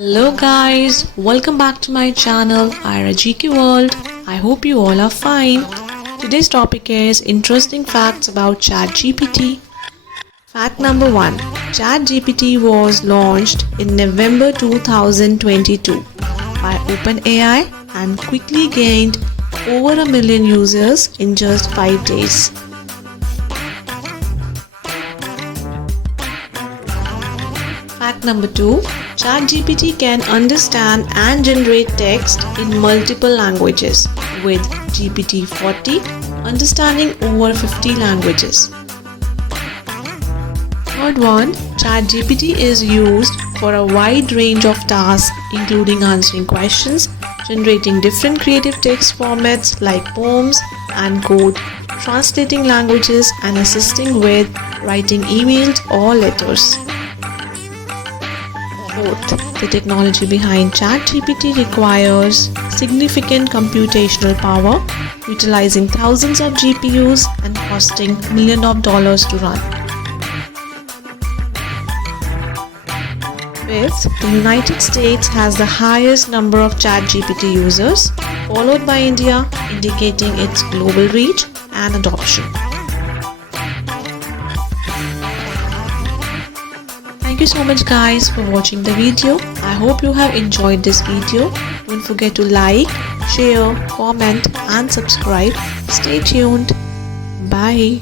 Hello guys, welcome back to my channel ayragkworld. I hope you all are fine. Today's topic is interesting facts about ChatGPT. Fact number 1. ChatGPT was launched in November 2022 by OpenAI and quickly gained over 1 million users in just 5 days. Fact number 2. ChatGPT can understand and generate text in multiple languages, with GPT-40 understanding over 50 languages. Third one, ChatGPT is used for a wide range of tasks including answering questions, generating different creative text formats like poems and code, translating languages and assisting with writing emails or letters. Fourth, the technology behind ChatGPT requires significant computational power, utilizing thousands of GPUs and costing millions of dollars to run. Fifth, the United States has the highest number of ChatGPT users, followed by India, indicating its global reach and adoption. Thank you so much guys for watching the video. I hope you have enjoyed this video. Don't forget to like, share, comment and subscribe. Stay tuned. Bye.